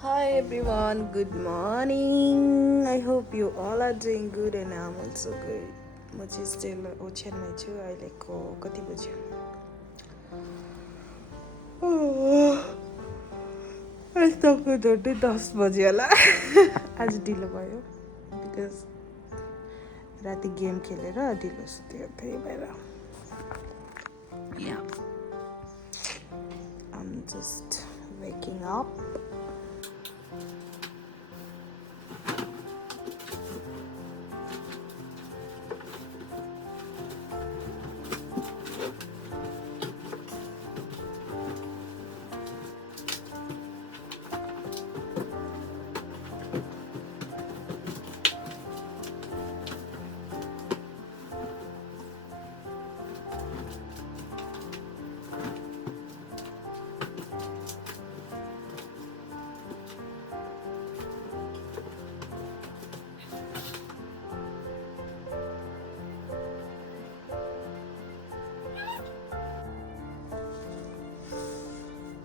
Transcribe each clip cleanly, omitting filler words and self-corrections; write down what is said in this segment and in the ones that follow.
Hi everyone, good morning. I hope you all are doing good and I'm also good. म चाहिँ स्टिल ओछ्यानमै छु अहिलेको कति बज्यो यस्तोको झन्डै 10 बज्यो होला आज ढिलो भयो बिकज राति गेम खेलेर ढिलो सुत्यो त्यही भएर Yeah, I'm just waking up.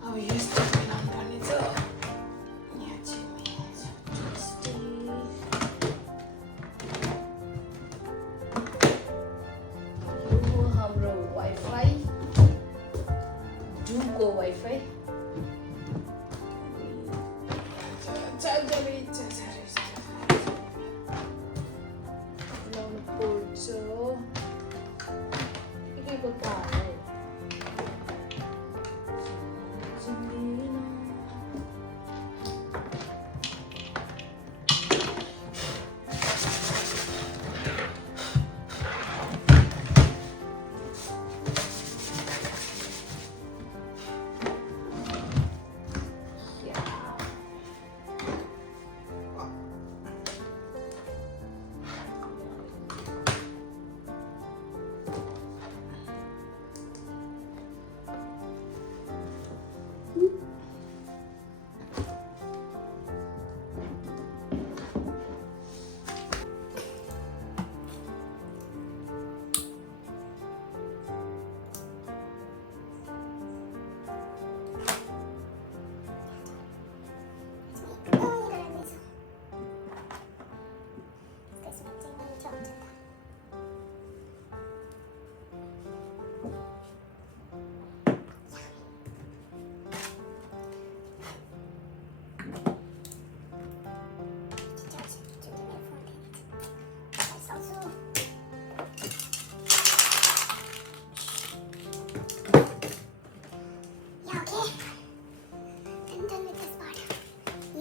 Oh, yes, I'm Manita. Yeah, Jimmy. यो हाम्रो वाइफाई डुको वाइफाई चार्जर लाउनु पर्छ के तार हो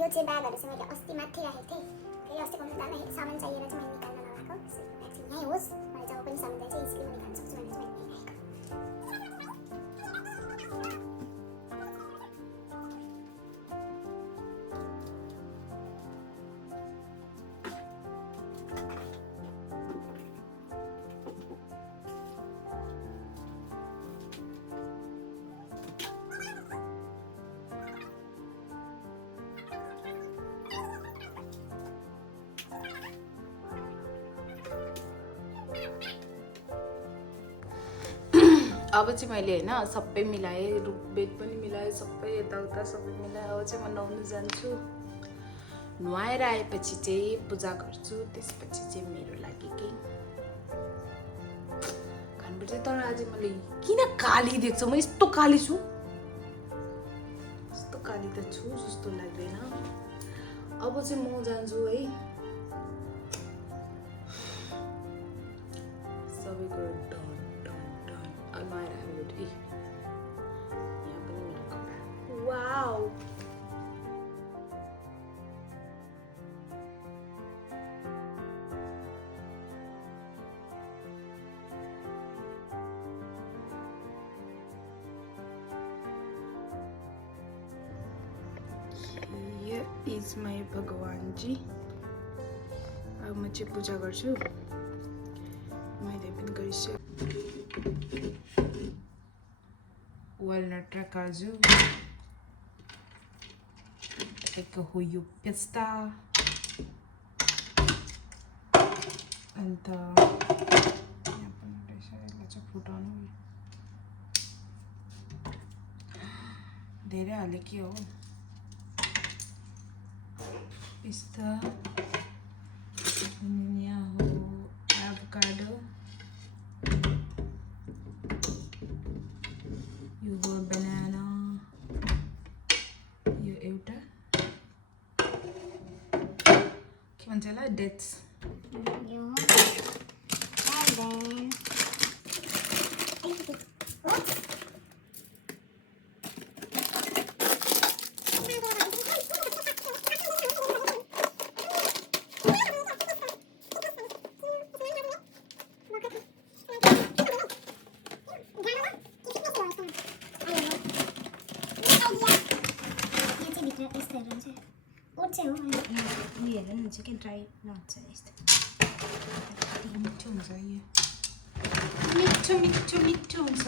यो चाहिँ ब्यागहरु चाहिँ मैले अस्ति माथि राखेको थिएँ फेरि अस्तिको जाँदा सामान चाहिएर चाहिँ मैले निकाल्न नलाएको एकछिन यहीँ होस् मैले जब पनि सामान चाहिँ इजिली निकाल्न सक्छु भनेर चाहिँ मैले अब चाहिँ मैले हैन सबै मिलाएँ बेड पनि मिलाएँ सबै यताउता सबै मिलाएँ अब चाहिँ म नुहाउन जान्छु नुहाएर आएपछि चाहिँ पूजा गर्छु त्यसपछि चाहिँ मेरो लागि केही खानुपर्छ तर आज मैले किन काली देख्छ म यस्तो काली छु यस्तो काली त छु जस्तो लाग्दैन अब चाहिँ म जान्छु है सबै कुरा नुहाएर आयो यहाँ पनि मेरो कपडा वाउ Here is my भगवान जी अब म चाहिँ पूजा गर्छु मैले पनि गरिसकेँ walnut र काजु एक हो यो पेस्ता अन्त यहाँ पनि रहेछ यसलाई चाहिँ फुटाउनु धेरै हाले के हो पिस्ता, अनि यहाँ हो एभोकाडो, यो हो बनाना, यो एउटा के भन्छ होला डेट्स, यो and then कि ड्राई नहुन्छ यस्तो मिठो हुन्छ यो, मिठो मिठो मिठो हुन्छ।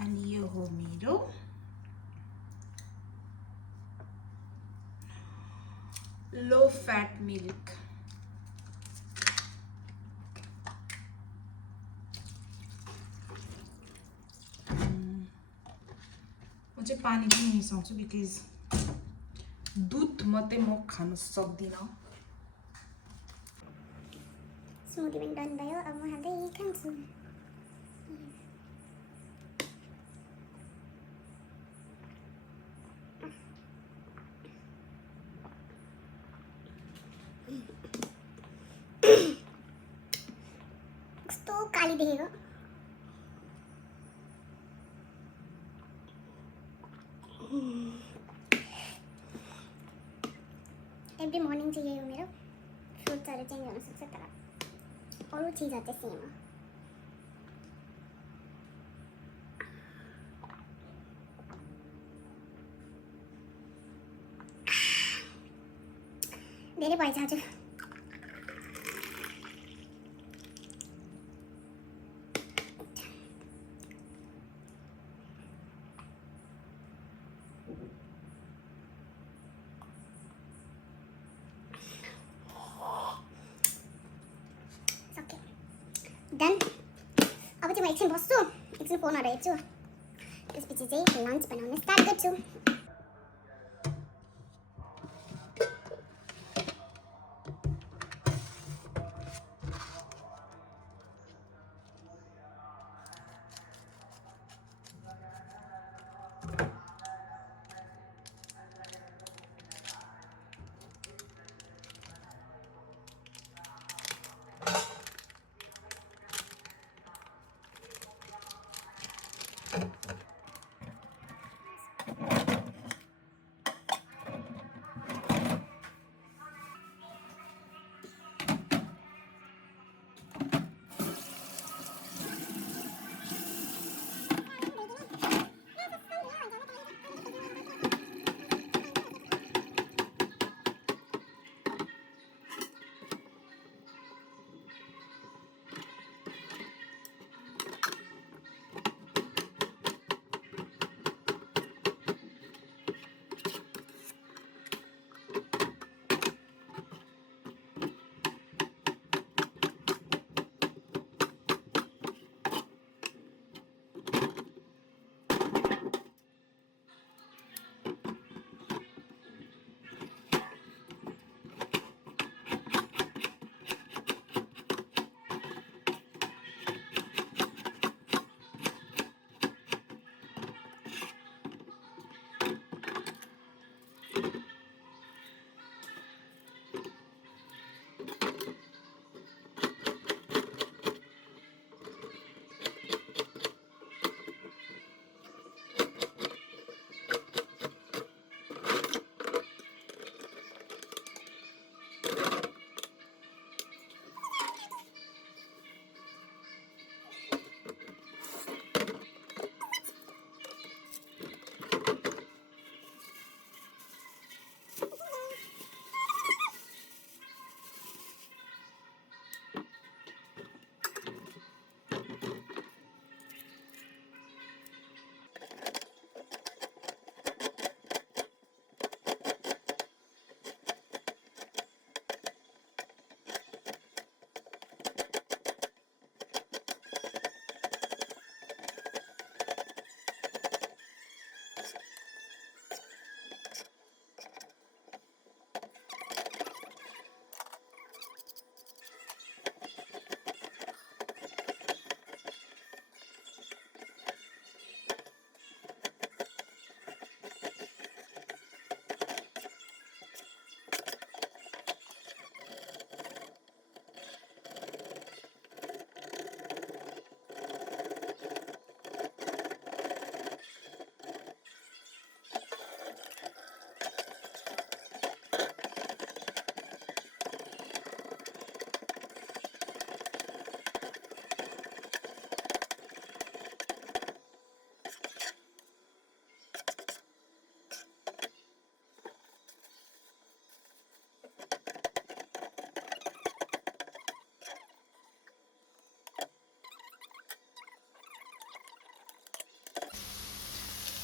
अनि यो हो मेरो लो फ्याट मिल्क। म चाहिँ पानी पनि मिसाउँछु बिकज दुध मात्रै म खान सक्दिनँ। स्मुदी पनि डन भयो। अब म हाल्दै खान्छु। कस्तो काली देखेको। एभ्री मर्निङ चाहिँ यही हो मेरो। फ्रुट्सहरू चेन्ज हुन सक्छ तर अरू चिजहरू चाहिँ सेम हो। धेरै भएछ आज। डन। अब चाहिँ म एकछिन बस्छु, एकछिन फोनहरू हेर्छु, त्यसपछि चाहिँ लन्च बनाउन स्टार्ट गर्छु।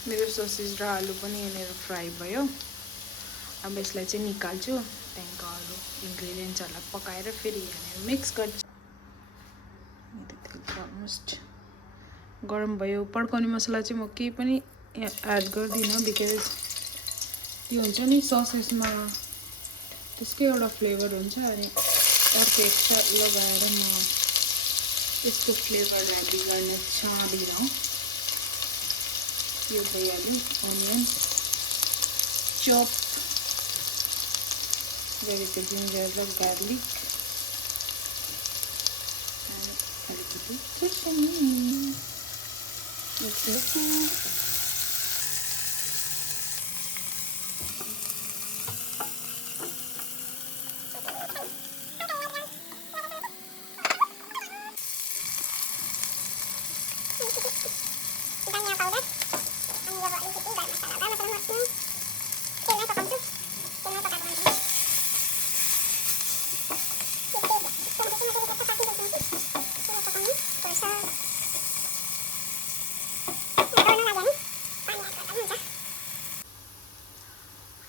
मेरो ससेज र आलु पनि यहाँनिर फ्राई भयो। अब यसलाई चाहिँ निकाल्छु, त्यहाँदेखिको अरू इन्ग्रिडियन्ट्सहरूलाई पकाएर फेरि यहाँनिर मिक्स गर्छु। अलमोस्ट गरम भयो। पड्काउने मसला चाहिँ म केही पनि एड गर्दिनँ, बिकज त्यो हुन्छ नि ससेसमा त्यसकै एउटा फ्लेभर हुन्छ, अनि अर्को एक्स्ट्रा लगाएर म त्यसको फ्लेभरलाई बिगार्न चाहदिनँ। यो भइहाल्यो। अनियन चप गरेको जिन्जर र गार्लिक, अलिकति खुर्सानी।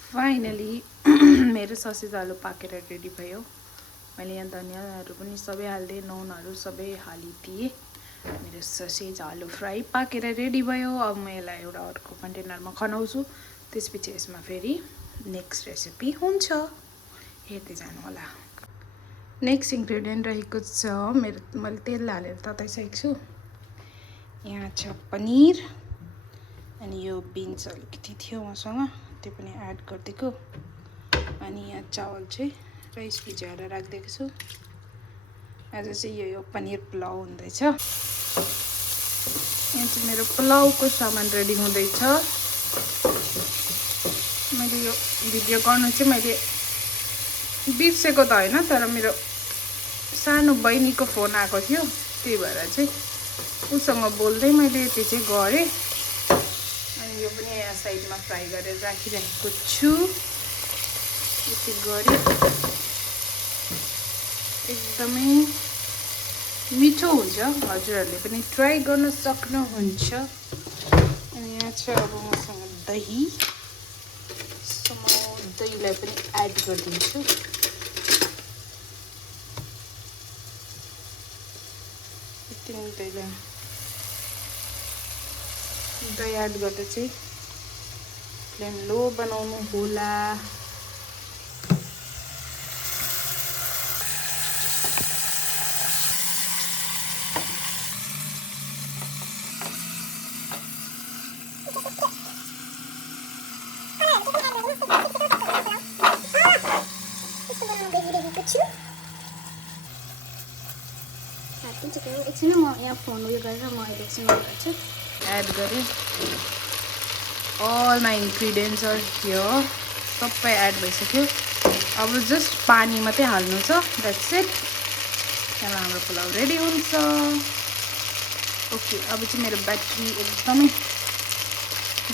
फाइनली मेरो ससेज आलु पाकेर रेडी भयो। मैले यहाँ धनियाँहरू पनि सबै हालिदिएँ, नुनहरू सबै हालिदिएँ। मेरो ससेज आलु फ्राई पाकेर रेडी भयो। अब म यसलाई एउटा अर्को कन्टेनरमा खनाउँछु, त्यसपछि यसमा फेरि नेक्स्ट रेसिपी हुन्छ, हेर्दै जानु होला। नेक्स्ट इन्ग्रेडियन्ट रहेको छ मैले तेल हालेर तताइसकेको छु। यहाँ छ पनिर, अनि यो बिन्स अलिकति थियो मसँग, त्यो पनि एड गरिदिएको। अनि यहाँ चावल चाहिँ राइस भिजाएर राखिदिएको छु। आज चाहिँ यो पनिर पुलाउ हुँदैछ। यहाँ चाहिँ मेरो पुलाउको सामान रेडी हुँदैछ। मैले यो भिडियो गर्नु चाहिँ मैले बिर्सेको त होइन, तर मेरो सानो बहिनीको फोन आएको थियो, त्यही भएर चाहिँ उसँग बोल्दै मैले त्यो चाहिँ गरेँ। अनि यो पनि यहाँ साइडमा फ्राई गरेर राखिरहेको छु। यति गरे एकदमै मिठो हुन्छ, हजुरहरूले पनि ट्राई गर्न सक्नुहुन्छ। अनि यहाँ चाहिँ अब मसँग दही, दहीलाई पनि एड गरिदिन्छु। दही एड गर्दा चाहिँ फ्लेम लो बनाउनु होला। एकछिन म यहाँ फोन उयो गरेर म एकछिन गर्छु। एड गरेँ। अल माई इन्ग्रिडियन्ट्सहरू थियो, सबै एड भइसक्यो। अब जस्ट पानी मात्रै हाल्नु छ, द्याट्स इट। त्यहाँबाट हाम्रो पुलाउ रेडी हुन्छ। ओके, अब चाहिँ मेरो ब्याट्री एकदमै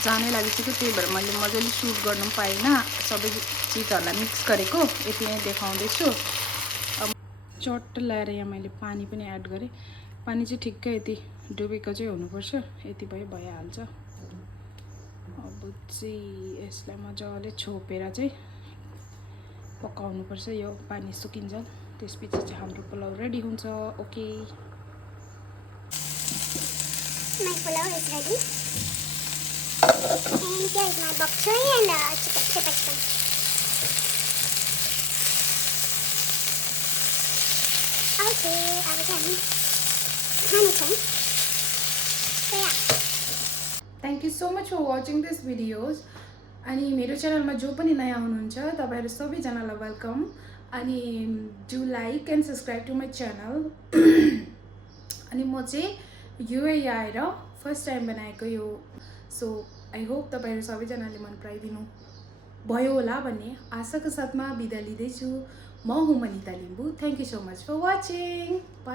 जानै लागिसक्यो, त्यही भएर मैले मजाले सुट गर्नु पनि पाइनँ। सबै चिजहरूलाई मिक्स गरेको यति नै देखाउँदैछु। अब चट्ट ल्याएर यहाँ मैले पानी पनि एड गरेँ। पानी चाहिँ ठिक्कै यति डुबेको चाहिँ हुनुपर्छ, यति भइहाल्छ। अब चाहिँ यसलाई मजाले छोपेर चाहिँ पकाउनुपर्छ, यो पानी सुकिन्छ, त्यसपछि चाहिँ हाम्रो पुलाउ रेडी हुन्छ। Okay, My pulao is ready. And here is my bok choy and chicken. Okay, अब चाहिँ हामी खानेछौँ। So yeah. Thank you so much for watching this videos. अनि मेरो च्यानलमा जो पनि नयाँ हुनुहुन्छ तपाईँहरू सबैजनालाई वेलकम। अनि do like and subscribe to my channel. अनि म चाहिँ युएई आएर फर्स्ट टाइम बनाएको यो, सो आई होप तपाईँहरू सबैजनाले मन पराइदिनु भयो होला भन्ने आशाको साथमा बिदा लिँदैछु। म हुँ Manita Limbu. Thank you so much for watching. By.